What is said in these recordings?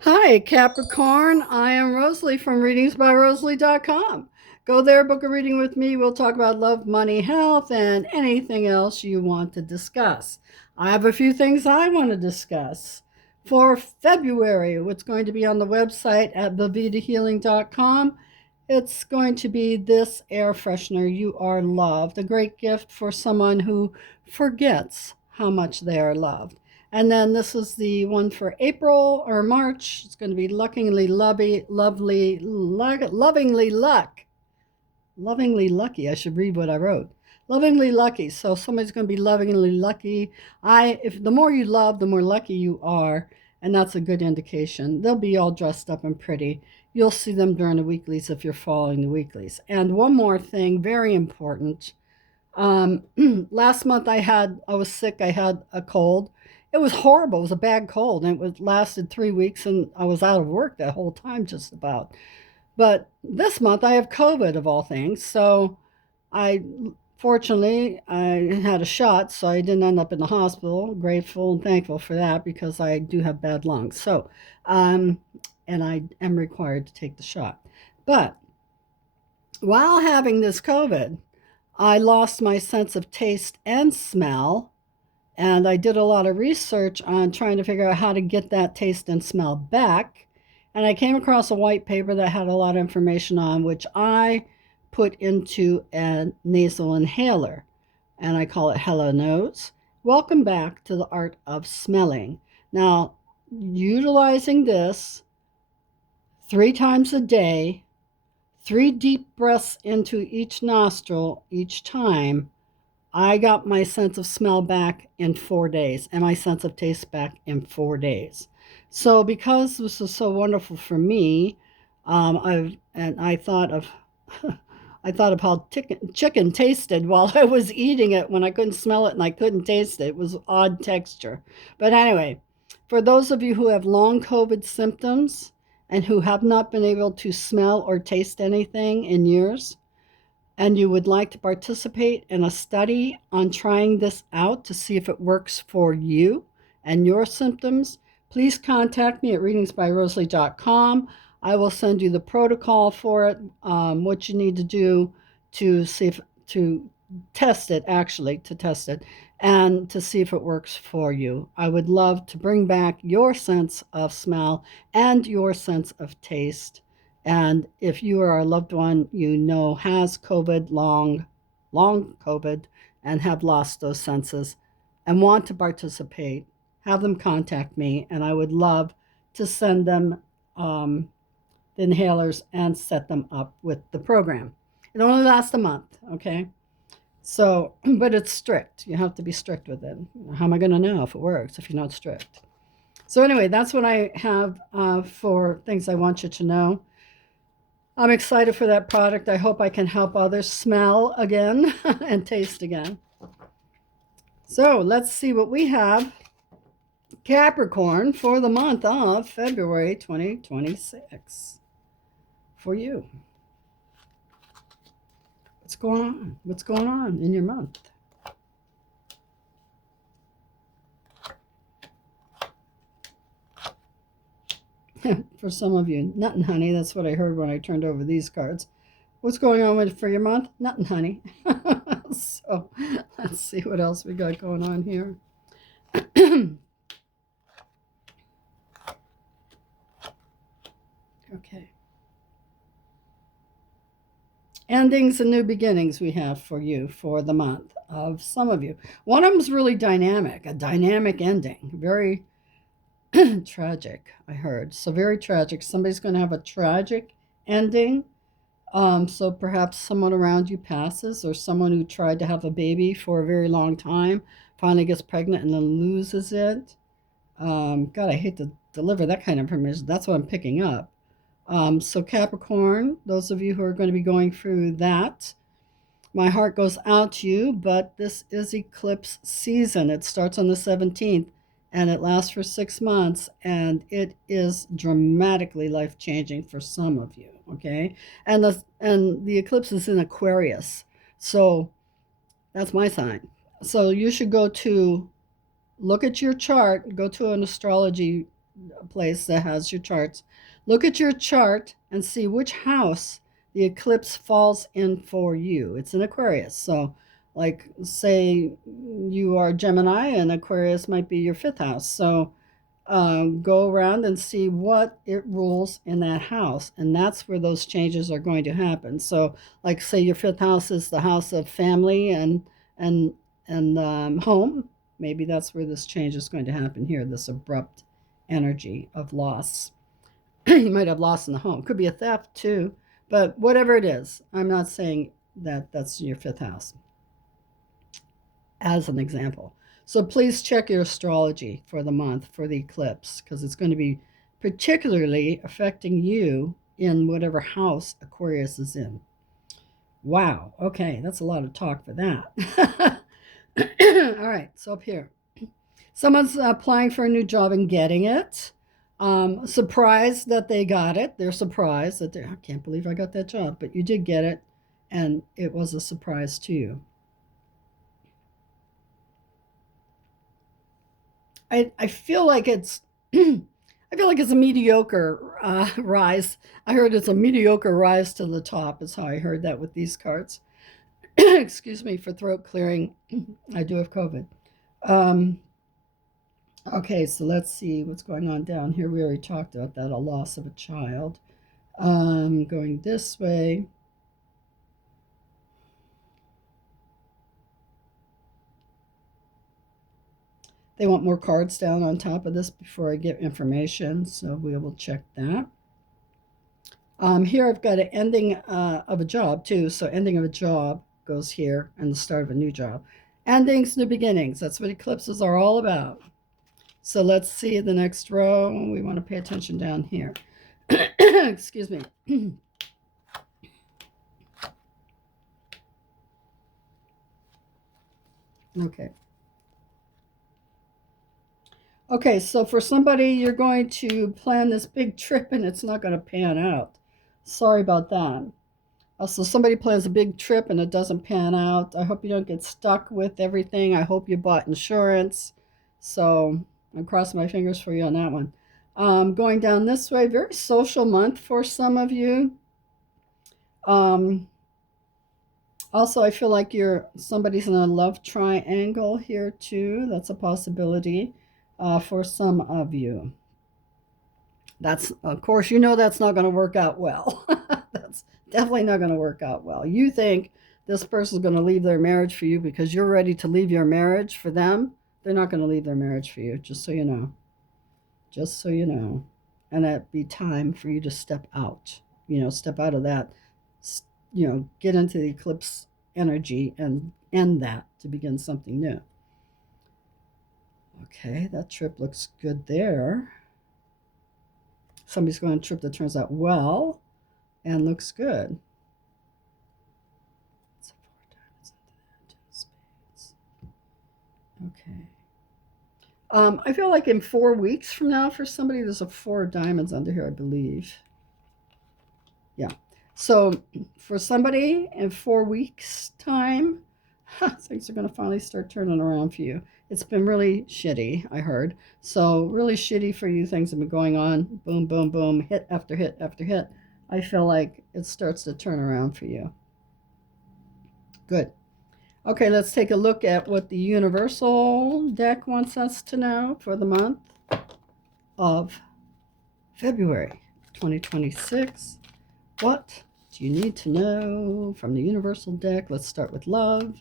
Hi, Capricorn. I am Rosalie from readingsbyrosalie.com. Go there, book a reading with me. We'll talk about love, money, health, and anything else you want to discuss. I have a few things I want to discuss. For February, what's going to be on the website at bevitahealing.com, it's going to be this air freshener, You Are Loved, a great gift for someone who forgets how much they are loved. And then this is the one for April or March. It's going to be lovingly lucky. I should read what I wrote. Lovingly lucky. So somebody's going to be lovingly lucky. If the more you love, the more lucky you are, and that's a good indication. They'll be all dressed up and pretty. You'll see them during the weeklies if you're following the weeklies. And one more thing, very important. Last month I was sick. I had a cold. It was horrible. It was a bad cold, and it lasted 3 weeks, and I was out of work that whole time, just about. But this month I have COVID of all things. So I fortunately I had a shot, so I didn't end up in the hospital. Grateful and thankful for that because I do have bad lungs. Um, and I am required to take the shot. But while having this COVID, I lost my sense of taste and smell. And I did a lot of research on trying to figure out how to get that taste and smell back. And I came across a white paper that had a lot of information on which I put into a nasal inhaler. And I call it Hello Nose. Welcome back to the art of smelling. Now, utilizing this 3 times a day, 3 deep breaths into each nostril each time, I got my sense of smell back in 4 days and my sense of taste back in 4 days. So because this is so wonderful for me, I thought of I thought of how chicken tasted while I was eating it when I couldn't smell it and I couldn't taste it. It was odd texture. But anyway, for those of you who have long COVID symptoms and who have not been able to smell or taste anything in years, and you would like to participate in a study on trying this out to see if it works for you and your symptoms, please contact me at readingsbyrosalie.com. I will send you the protocol for it, what you need to do to see if to test it and to see if it works for you. I would love to bring back your sense of smell and your sense of taste. And if you or a loved one you know has COVID, long COVID, and have lost those senses and want to participate, have them contact me, and I would love to send them the inhalers and set them up with the program. It only lasts a month, okay? So, but it's strict. You have to be strict with it. How am I going to know if it works if you're not strict? So, anyway, that's what I have for things I want you to know. I'm excited for that product. I hope I can help others smell again and taste again. So let's see what we have. Capricorn for the month of February 2026 for you. What's going on? What's going on in your month? For some of you, nuttin' honey. That's what I heard when I turned over these cards. What's going on for your month? Nuttin' honey. So let's see what else we got going on here. Okay. Endings and new beginnings we have for you for the month of some of you. One of them is really dynamic, a dynamic ending. Very tragic, I heard. So very tragic. Somebody's going to have a tragic ending. So perhaps someone around you passes, or someone who tried to have a baby for a very long time finally gets pregnant and then loses it. God, I hate to deliver that kind of information. That's what I'm picking up. So Capricorn, those of you who are going to be going through that, my heart goes out to you, but this is eclipse season. It starts on the 17th and it lasts for 6 months, and it is dramatically life changing for some of you. Okay, and the eclipse is in Aquarius, so that's my sign. So you should go to look at your chart, go to an astrology place that has your charts. Look at your chart and see which house the eclipse falls in for you. It's in Aquarius. So, like, say you are Gemini and Aquarius might be your fifth house. So, go around and see what it rules in that house. And that's where those changes are going to happen. So, like, say your fifth house is the house of family and, and home. Maybe that's where this change is going to happen here, this abrupt energy of loss. You might have loss in the home. Could be a theft too, but whatever it is, I'm not saying that that's your fifth house as an example. So please check your astrology for the month for the eclipse because it's going to be particularly affecting you in whatever house Aquarius is in. Wow. Okay, that's a lot of talk for that. All right, so up here. Someone's applying for a new job and getting it. Surprised that they got it. They're surprised that I can't believe I got that job, but you did get it, and it was a surprise to you. I feel like it's I feel like it's a mediocre rise. I heard it's a mediocre rise to the top. Is how I heard that with these cards. Excuse me for throat clearing. I do have COVID. Okay, so let's see what's going on down here. We already talked about that, a loss of a child. Going this way. They want more cards down on top of this before I get information, so we will check that. Here I've got an ending of a job too, so ending of a job goes here and the start of a new job. Endings, new beginnings, that's what eclipses are all about. So let's see the next row. We want to pay attention down here. Excuse me. Okay. Okay, so for somebody, you're going to plan this big trip and it's not going to pan out. Sorry about that. Also, somebody plans a big trip and it doesn't pan out. I hope you don't get stuck with everything. I hope you bought insurance. So I'm crossing my fingers for you on that one. Going down this way, very social month for some of you. Also, I feel like somebody's in a love triangle here too. That's a possibility for some of you. That's, of course, you know that's not going to work out well. That's definitely not going to work out well. You think this person's going to leave their marriage for you because you're ready to leave your marriage for them. They're not going to leave their marriage for you, just so you know. Just so you know. And it'd be time for you to step out. Step out of that. Get into the eclipse energy and end that to begin something new. Okay, that trip looks good there. Somebody's going on a trip that turns out well and looks good. Okay. I feel like in 4 weeks from now, for somebody, there's a 4 of diamonds under here, I believe. Yeah. So for somebody in 4 weeks' time, things are going to finally start turning around for you. It's been really shitty, I heard. So really shitty for you. Things have been going on. Boom, boom, boom. Hit after hit after hit. I feel like it starts to turn around for you. Good. Okay, let's take a look at what the Universal deck wants us to know for the month of February 2026. What do you need to know from the Universal deck? Let's start with love.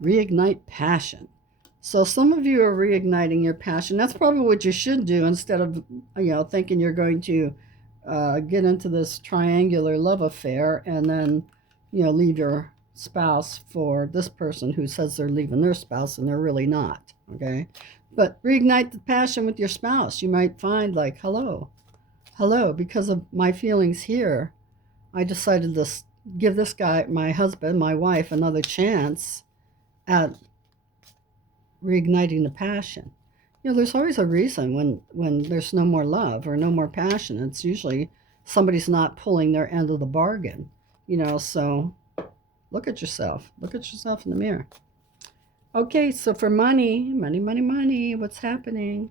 Reignite passion. So some of you are reigniting your passion. That's probably what you should do instead of, thinking you're going to get into this triangular love affair and then, leave your spouse for this person who says they're leaving their spouse and they're really not. Okay. But reignite the passion with your spouse. You might find like, hello, because of my feelings here, I decided to give this guy, my husband, my wife, another chance at reigniting the passion. There's always a reason when there's no more love or no more passion. It's usually somebody's not pulling their end of the bargain. So look at yourself. Look at yourself in the mirror. Okay, so for money, money, what's happening?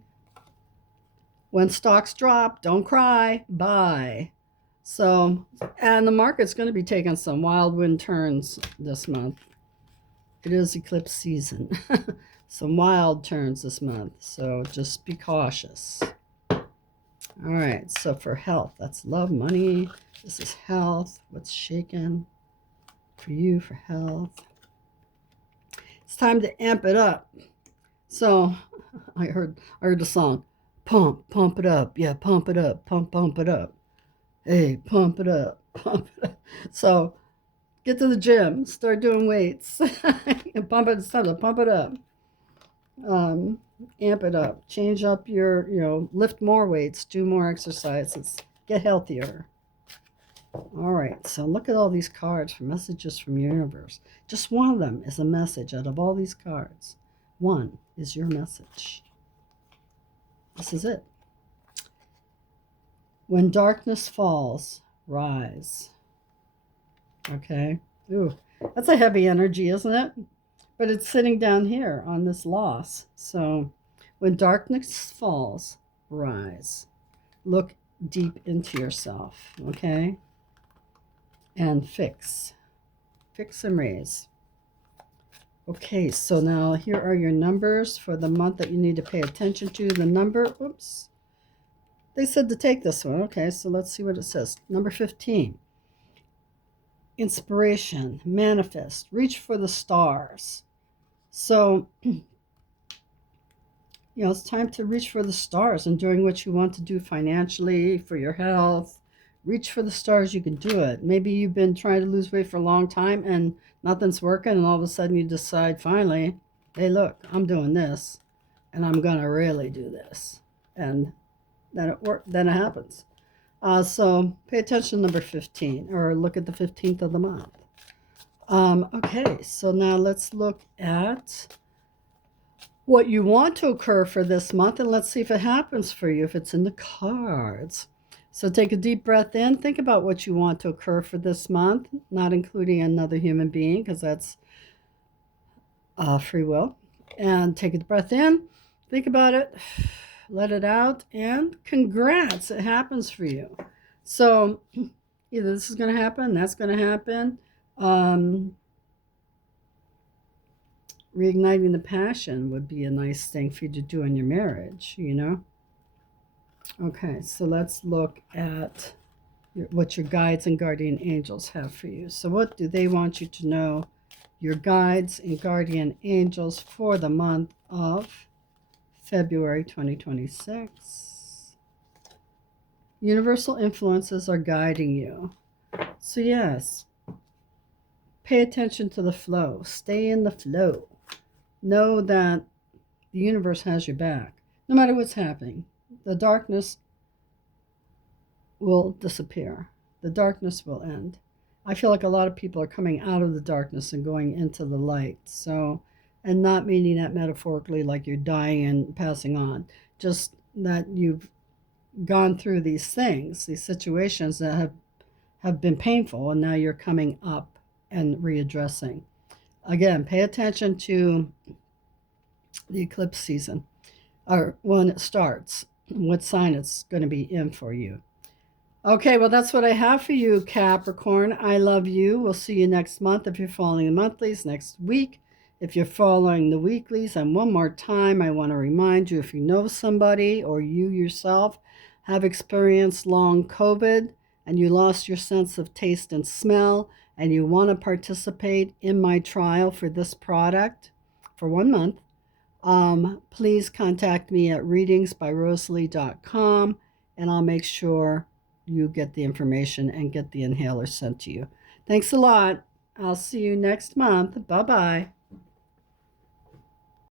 When stocks drop, don't cry, buy. So, and the market's going to be taking some wild wind turns this month. It is eclipse season. Some wild turns this month, so just be cautious. All right, so for health, that's love, money. This is health. What's shaking for you for health? It's time to amp it up. So I heard the song, pump it up, yeah, pump it up, pump it up. Hey, pump it up, pump it up. So get to the gym, start doing weights, and pump it. It's time to pump it up. Um, Amp it up, change up your, lift more weights, do more exercises, get healthier. All right, so look at all these cards for messages from your universe. Just one of them is a message out of all these cards. One is your message. This is it. When darkness falls, rise. Okay. Ooh, that's a heavy energy, isn't it? But it's sitting down here on this loss. So when darkness falls, rise. Look deep into yourself, okay? And fix and raise. Okay, so now here are your numbers for the month that you need to pay attention to. The number, oops, they said to take this one. Okay, so let's see what it says. Number 15. Inspiration, manifest, reach for the stars. So, it's time to reach for the stars and doing what you want to do financially, for your health. Reach for the stars, you can do it. Maybe you've been trying to lose weight for a long time and nothing's working, and all of a sudden you decide finally, hey, look, I'm doing this and I'm going to really do this. And then then it happens. So pay attention to number 15, or look at the 15th of the month. Okay, so now let's look at what you want to occur for this month, and let's see if it happens for you, if it's in the cards. So take a deep breath in. Think about what you want to occur for this month, not including another human being, because that's free will. And take a breath in. Think about it. Let it out. And congrats, it happens for you. So either this is going to happen, that's going to happen. Reigniting the passion would be a nice thing for you to do in your marriage, Okay, so let's look at what your guides and guardian angels have for you. So what do they want you to know, your guides and guardian angels, for the month of February 2026? Universal influences are guiding you. So yes, pay attention to the flow. Stay in the flow. Know that the universe has your back, no matter what's happening. The darkness will disappear. The darkness will end. I feel like a lot of people are coming out of the darkness and going into the light. So, and not meaning that metaphorically like you're dying and passing on, just that you've gone through these things, these situations that have been painful, and now you're coming up and readdressing. Again, pay attention to the eclipse season, or when it starts, what sign it's going to be in for you. Okay, well, that's what I have for you, Capricorn. I love you. We'll see you next month if you're following the monthlies, next week if you're following the weeklies. And one more time, I want to remind you, if you know somebody or you yourself have experienced long COVID and you lost your sense of taste and smell, and you want to participate in my trial for this product for 1 month, please contact me at readingsbyrosalie.com, and I'll make sure you get the information and get the inhaler sent to you. Thanks a lot. I'll see you next month. Bye-bye.